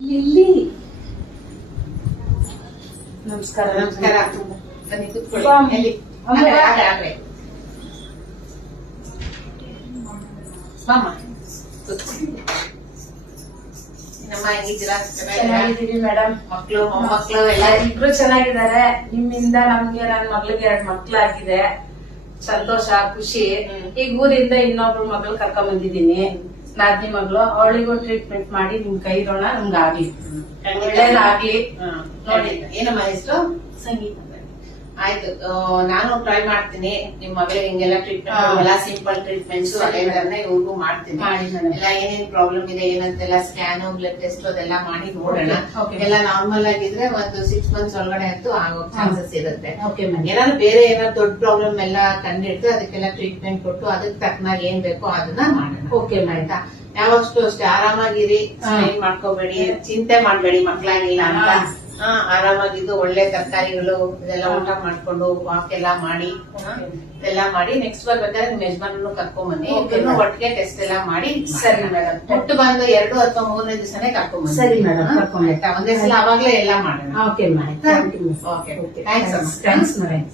Lily ನಮಸ್ಕಾರ. ನಮಸ್ಕಾರ. ಬನ್ನಿ ಕೂತ್ಕೊಳ್ಳಿ. ಬಾಮ್. ಎಲ್ಲಿ? ಅಮ್ಮ. ಆಗ್ಲೇ. ಬಾಮ್ಮ. ಕೂತ್ಕೊಳ್ಳಿ. ನಮ್ಮ ಹೆಂಗಿದ್ದೀರಾ? ಚೆನ್ನಾಗಿದ್ದೀವಿ ಮೇಡಮ್. ಮಕ್ಳು ಮೊಮ್ಮಕ್ಳು ಎಲ್ಲ ಇಬ್ರು ಚೆನ್ನಾಗಿದ್ದಾರೆ. ನಿಮ್ಮಿಂದ ನಮ್ಗೆ ನನ್ ಮಗಳಿಗೆ 2 ಮಕ್ಳಾಗಿದೆ. ಸಂತೋಷ, ಖುಷಿ. ಈಗ ಊರಿಂದ ಇನ್ನೊಬ್ರು ಮಗಳು ಕರ್ಕೊಂಡ್ ಬಂದಿದ್ದೀನಿ. ನಾದ್ನಿ ಮಗಳು. ಅವಳಿಗೂ ಟ್ರೀಟ್ಮೆಂಟ್ ಮಾಡಿ ನಿಮ್ ಕೈ ಋಣ ನಮ್ಗಾಗ್ಲಿ, ಒಳ್ಳೇದಾಗ್ಲಿ. ನೋಡಿ. ಏನಮ್ಮ ಹೆಸರು? ಸಂಗೀತ. ಆಯ್ತು, ನಾನು ಟ್ರೈ ಮಾಡ್ತೀನಿ. ನಿಮ್ ಮಗಳಿಗೆ ಹಿಂಗೆಲ್ಲ ಟ್ರೀಟ್ಮೆಂಟ್ ಎಲ್ಲ ಸಿಂಪಲ್ ಟ್ರೀಟ್ಮೆಂಟ್ಸ್ ಅದೇ ತರನೇ ಇವ್ರಿಗೂ ಮಾಡ್ತೀನಿ. ಮಾಡಿ ಮೇಡಮ್. ಎಲ್ಲ ಏನೇನ್ ಪ್ರಾಬ್ಲಮ್ ಇದೆ ಏನಂತೆಲ್ಲ ಸ್ಕ್ಯಾನ್ ಬ್ಲಡ್ ಟೆಸ್ಟ್ ಅದೆಲ್ಲ ಮಾಡಿ ನೋಡೋಣ. Okay. ಎಲ್ಲ ನಾರ್ಮಲ್ ಆಗಿದ್ರೆ ಒಂದು 6 months ಒಳಗಡೆ ಅಂತೂ ಆಗೋ ಚಾನ್ಸಸ್ ಇರುತ್ತೆ. Okay madam. ಏನಾದ್ರು ಬೇರೆ ಏನಾದ್ರು ದೊಡ್ಡ ಪ್ರಾಬ್ಲಮ್ ಎಲ್ಲ ಕಂಡಿಡ್ದು ಅದಕ್ಕೆಲ್ಲ ಟ್ರೀಟ್ಮೆಂಟ್ ಕೊಟ್ಟು ಅದಕ್ಕೆ ತಕ್ಕನಾಗ ಏನ್ ಬೇಕೋ ಅದನ್ನ ಮಾಡೋಣ. Okay madam. ಯಾವಷ್ಟು ಅಷ್ಟೇ ಆರಾಮಾಗಿರಿ, ಸ್ಟ್ರೈನ್ ಮಾಡ್ಕೋಬೇಡಿ, ಚಿಂತೆ ಮಾಡ್ಬೇಡಿ ಮಕ್ಳಾಗಿಲ್ಲ ಅಂತ. ಆರಾಮಾಗಿದ್ದು ಒಳ್ಳೆ ತರಕಾರಿಗಳು ಇದೆಲ್ಲ ಊಟ ಮಾಡ್ಕೊಂಡು ವಾಕ್ ಎಲ್ಲ ಮಾಡಿ ಇದೆಲ್ಲ ಮಾಡಿ ನೆಕ್ಸ್ಟ್ ಬರ್ಬೇಕಾದ್ರೆ ನಿಮ್ ಯಜಮಾನನ್ನು ಕರ್ಕೊಂಡ್ ಬನ್ನಿ. ಒಟ್ಟಿಗೆ ಟೆಸ್ಟ್ ಎಲ್ಲ ಮಾಡಿ. ಸರಿ ಮೇಡಮ್. ಮುಟ್ಟು ಬಂದು 2 ಅಥವಾ 3ನೇ ದಿವಸನೇ ಕರ್ಕೊಂಡ್ ಬನ್ನಿ. ಸರಿ ಮೇಡಮ್, ಕರ್ಕೊಂಡ್ ಆಯ್ತಾ? ಒಂದೇ ಸಲ ಅವಾಗ್ಲೇ ಎಲ್ಲ ಮಾಡೋಣ. Okay madam. Thank you. Okay, okay, thanks ಅಮ್ಮ. Thanks madam.